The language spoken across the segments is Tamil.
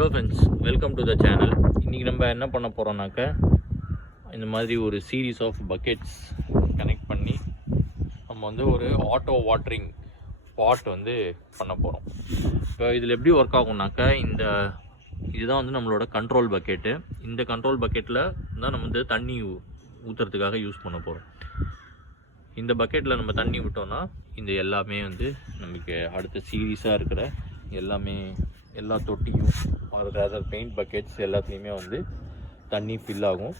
Hello friends welcome to the channel இன்றைக்கி நம்ம என்ன பண்ண போகிறோம்னாக்க இந்த மாதிரி ஒரு சீரீஸ் ஆஃப் பக்கெட்ஸ் கனெக்ட் பண்ணி நம்ம வந்து ஒரு ஆட்டோ வாட்டரிங் பாட் வந்து பண்ண போகிறோம் இப்போ இதில் எப்படி ஒர்க் ஆகும்னாக்கா இந்த இதுதான் வந்து நம்மளோட கண்ட்ரோல் பக்கெட்டு இந்த கண்ட்ரோல் பக்கெட்டில் தான் நம்ம வந்து தண்ணி ஊற்றுறதுக்காக யூஸ் பண்ண போகிறோம் இந்த பக்கெட்டில் நம்ம தண்ணி விட்டோம்னா இந்த எல்லாமே வந்து நமக்கு அடுத்த சீரீஸாக இருக்கிற எல்லாமே எல்லா தொட்டியும் அதாவது பெயிண்ட் பக்கெட்ஸ் எல்லாத்துலேயுமே வந்து தண்ணி ஃபில் ஆகும்.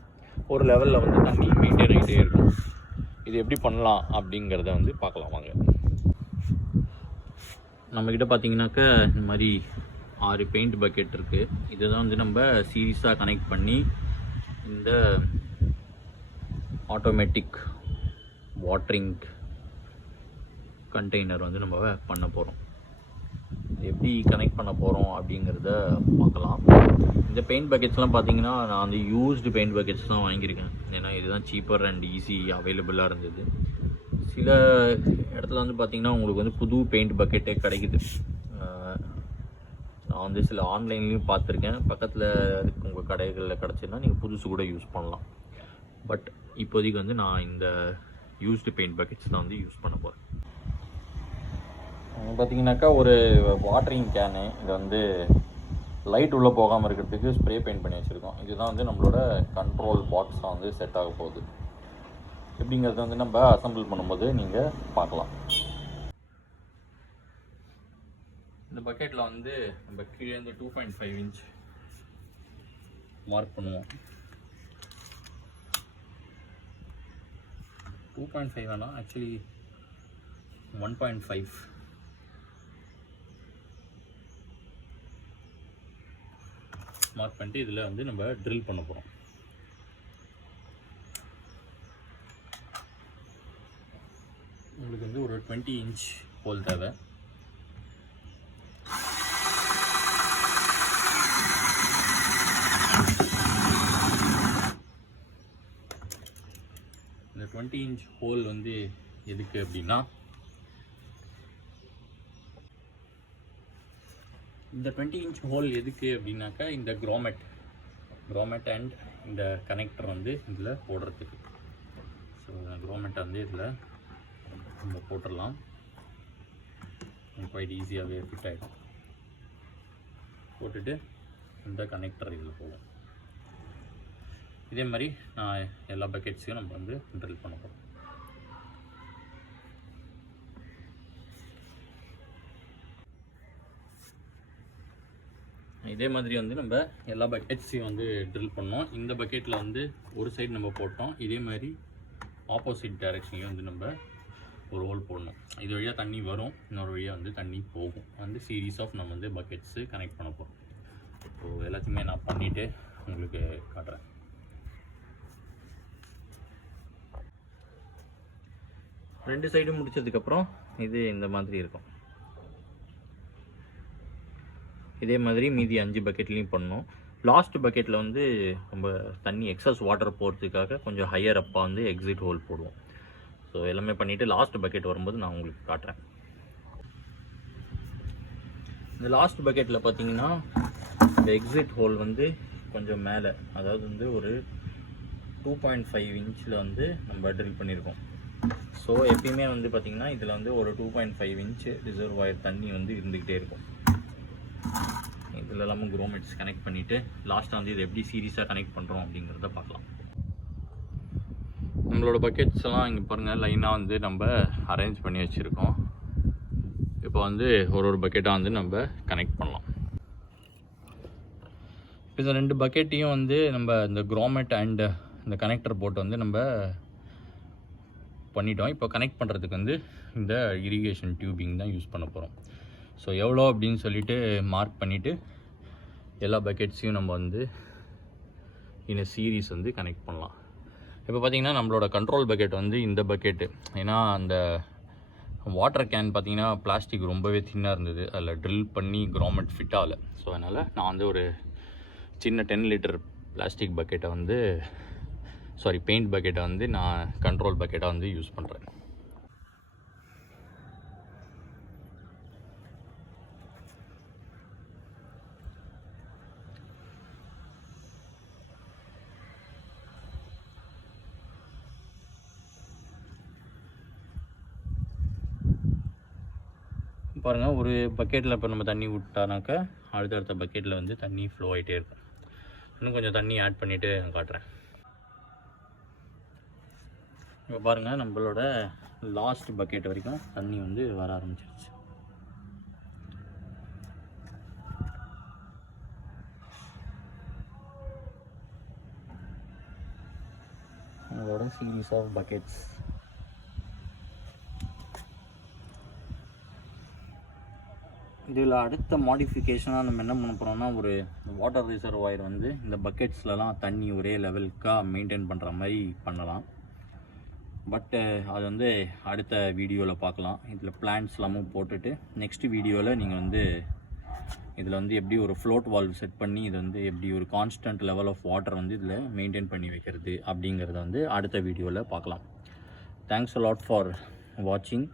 ஒரு லெவலில் வந்து தண்ணி மெயின்டைன் ஆகிட்டே இருக்கும். இது எப்படி பண்ணலாம் அப்படிங்கிறத வந்து பார்க்கலாம் வாங்க. நம்மக்கிட்ட பார்த்தீங்கன்னாக்கா இந்த மாதிரி ஆறு பெயிண்ட் பக்கெட் இருக்குது இதை தான் வந்து நம்ம சீரியஸாக கனெக்ட் பண்ணி இந்த ஆட்டோமேட்டிக் வாட்டரிங் கண்டெய்னர் வந்து நம்ம பண்ண போகிறோம் எப்படி கனெக்ட் பண்ண போகிறோம் அப்படிங்கிறத பார்க்கலாம். இந்த பெயிண்ட் பக்கெட்ஸ்லாம் பார்த்தீங்கன்னா நான் வந்து யூஸ்டு பெயிண்ட் பக்கெட்ஸ் தான் வாங்கியிருக்கேன். ஏன்னா இதுதான் சீப்பர் அண்ட் ஈஸி அவைலபிளாக இருந்தது. சில இடத்துல வந்து பார்த்திங்கன்னா உங்களுக்கு வந்து புது பெயிண்ட் பக்கெட்டே கிடைக்குது. நான் வந்து சில ஆன்லைன்லேயும் பார்த்துருக்கேன். பக்கத்தில் அதுக்கு உங்கள் கடைகளில் கிடச்சிருந்தா நீங்கள் புதுசு கூட யூஸ் பண்ணலாம். பட் இப்போதைக்கு வந்து நான் இந்த யூஸ்டு பெயிண்ட் பக்கெட்ஸ் தான் வந்து யூஸ் பண்ண போகிறேன் பார்த்தீங்கன்னாக்கா ஒரு வாட்டரிங் கேனு இது வந்து லைட் உள்ளே போகாமல் இருக்கிறதுக்கு ஸ்ப்ரே பெயிண்ட் பண்ணி வச்சுருக்கோம். இதுதான் வந்து நம்மளோட கண்ட்ரோல் பாக்ஸாக வந்து செட் ஆக போகுது. எப்படிங்கிறத வந்து நம்ம அசம்பிள் பண்ணும்போது நீங்கள் பார்க்கலாம். இந்த பக்கெட்டில் வந்து நம்ம கீழே இருந்து two point five inch mark பண்ணுவோம். டூ பாயிண்ட் ஃபைவ் வேணாம் actually one point five mark பண்ணிட்டு இதில் வந்து நம்ம ட்ரில் பண்ண போகிறோம் உங்களுக்கு வந்து ஒரு டுவெண்ட்டி இன்ச் ஹோல் தேவை. இந்த டுவெண்ட்டி இன்ச் ஹோல் வந்து எதுக்கு அப்படின்னா இந்த டுவெண்ட்டி இன்ச் ஹோல் எதுக்கு அப்படின்னாக்கா இந்த க்ரோமெட் க்ரோமெட் அண்ட் இந்த கனெக்டர் வந்து இதில் போடுறதுக்கு. ஸோ க்ரோமெட்டை வந்து இதில் நம்ம போட்டுடலாம். குவைட் ஈஸியாகவே ஃபிட் ஆகிடும் போட்டுட்டு இந்த கனெக்டர் இதில் போகும் இதே மாதிரி நான் எல்லா பக்கெட்ஸையும் நம்ம வந்து ட்ரில் பண்ண போகிறோம் இதே மாதிரி வந்து நம்ம எல்லா பக்கெட்ஸையும் வந்து ட்ரில் பண்ணோம். இந்த பக்கெட்டில் வந்து ஒரு சைடு நம்ம போட்டோம். இதே மாதிரி ஆப்போசிட் டைரெக்ஷன்லையும் வந்து நம்ம ஒரு ஹோல் போடணும். இது வழியாக தண்ணி வரும். இன்னொரு வழியாக வந்து தண்ணி போகும். வந்து சீரீஸ் ஆஃப் நம்ம வந்து பக்கெட்ஸு கனெக்ட் பண்ண போகிறோம் ஸோ எல்லாத்தையுமே நான் பண்ணிவிட்டு உங்களுக்கு காட்டுறேன். ரெண்டு சைடும் முடிச்சதுக்கப்புறம் இது இந்த மாதிரி இருக்கும். இதே மாதிரி மீதி அஞ்சு பக்கெட்லேயும் பண்ணோம். லாஸ்ட் பக்கெட்டில் வந்து நம்ம தண்ணி எக்ஸஸ் வாட்டர் போகிறதுக்காக கொஞ்சம் ஹையர் அப்பாக வந்து எக்ஸிட் ஹோல் போடுவோம். ஸோ எல்லாமே பண்ணிவிட்டு லாஸ்ட் பக்கெட் வரும்போது நான் உங்களுக்கு காட்டுறேன். இந்த லாஸ்ட் பக்கெட்டில் பார்த்தீங்கன்னா இந்த எக்ஸிட் ஹோல் வந்து கொஞ்சம் மேலே அதாவது வந்து ஒரு டூ பாயிண்ட் ஃபைவ் இன்ச்சில் வந்து நம்ம ட்ரில் பண்ணியிருக்கோம் ஸோ எப்பயுமே வந்து பார்த்திங்கன்னா இதில் வந்து ஒரு two point five inch reservoir தண்ணி வந்து இருந்துக்கிட்டே இருக்கும். இதில் எல்லாமே குரோமெட்ஸ் கனெக்ட் பண்ணிவிட்டு லாஸ்ட்டாக வந்து இது எப்படி சீரியஸாக கனெக்ட் பண்ணுறோம் அப்படிங்கிறத பார்க்கலாம். நம்மளோட பக்கெட்ஸ் எல்லாம் இங்கே பாருங்கள் லைனாக வந்து நம்ம அரேஞ்ச் பண்ணி வச்சுருக்கோம். இப்போ வந்து ஒரு ஒரு பக்கெட்டாக வந்து நம்ம கனெக்ட் பண்ணலாம். இந்த ரெண்டு பக்கெட்டையும் வந்து நம்ம இந்த குரோமெட் அண்டு இந்த கனெக்டர் போட்டு வந்து நம்ம பண்ணிட்டோம். இப்போ கனெக்ட் பண்ணுறதுக்கு வந்து இந்த இரிகேஷன் டியூபிங் தான் யூஸ் பண்ண போகிறோம் ஸோ எவ்வளோ அப்படின்னு சொல்லிட்டு மார்க் பண்ணிவிட்டு எல்லா பக்கெட்ஸையும் நம்ம வந்து இந்த சீரீஸ் வந்து கனெக்ட் பண்ணலாம். இப்போ பார்த்திங்கன்னா நம்மளோட கண்ட்ரோல் பக்கெட் வந்து இந்த பக்கெட்டு ஏன்னா அந்த வாட்டர் கேன் பார்த்திங்கன்னா பிளாஸ்டிக் ரொம்பவே தின்னாக இருந்தது. அதில் ட்ரில் பண்ணி க்ராமெட் ஃபிட் ஆகலை. ஸோ அதனால் நான் வந்து ஒரு சின்ன டென் லிட்டர் பிளாஸ்டிக் பக்கெட்டை வந்து சாரி பெயிண்ட் பக்கெட்டை வந்து நான் கண்ட்ரோல் பக்கெட்டாக வந்து யூஸ் பண்ணுறேன் பாருங்கள் ஒரு பக்கெட்டில் இப்போ நம்ம தண்ணி விட்டானாக்கா அடுத்தடுத்த பக்கெட்டில் வந்து தண்ணி ஃப்ளோ ஆகிட்டே இருக்கும். இன்னும் கொஞ்சம் தண்ணி ஆட் பண்ணிவிட்டு காட்டுறேன். இப்போ பாருங்கள் நம்மளோட லாஸ்ட் பக்கெட் வரைக்கும் தண்ணி வந்து வர ஆரம்பிச்சிருச்சு. நம்மளோட சீரீஸ் ஆஃப் பக்கெட்ஸ் இதில் அடுத்த மாடிஃபிகேஷனாக நம்ம என்ன பண்ண போகிறோம்னா ஒரு வாட்டர் ரிசர்வாயர் வந்து இந்த பக்கெட்ஸ்லலாம் தண்ணி ஒரே லெவலுக்காக மெயின்டைன் பண்ணுற மாதிரி பண்ணலாம். பட்டு அது வந்து அடுத்த வீடியோவில் பார்க்கலாம். இதில் பிளான்ஸ் எல்லாமும் போட்டுட்டு நெக்ஸ்ட் வீடியோவில் நீங்கள் வந்து இதில் வந்து எப்படி ஒரு ஃப்ளோட் வால்வ் செட் பண்ணி இது வந்து எப்படி ஒரு கான்ஸ்டன்ட் லெவல் ஆஃப் வாட்டர் வந்து இதில் மெயின்டைன் பண்ணி வைக்கிறது அப்படிங்கிறத வந்து அடுத்த வீடியோவில் பார்க்கலாம். தேங்க்ஸ் லாட் ஃபார் வாட்சிங்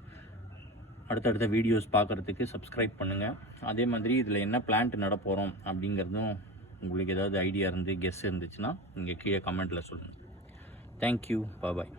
அடுத்தடுத்த வீடியோஸ் பார்க்குறதுக்கு சப்ஸ்கிரைப் பண்ணுங்கள் அதே மாதிரி இதில் என்ன பிளான்ட் நட போகிறோம் அப்படிங்கிறதும் உங்களுக்கு ஏதாவது ஐடியா இருந்து கெஸ் இருந்துச்சுன்னா நீங்கள் கீழே கமெண்ட்டில் சொல்லுங்கள் தேங்க்யூ பாய்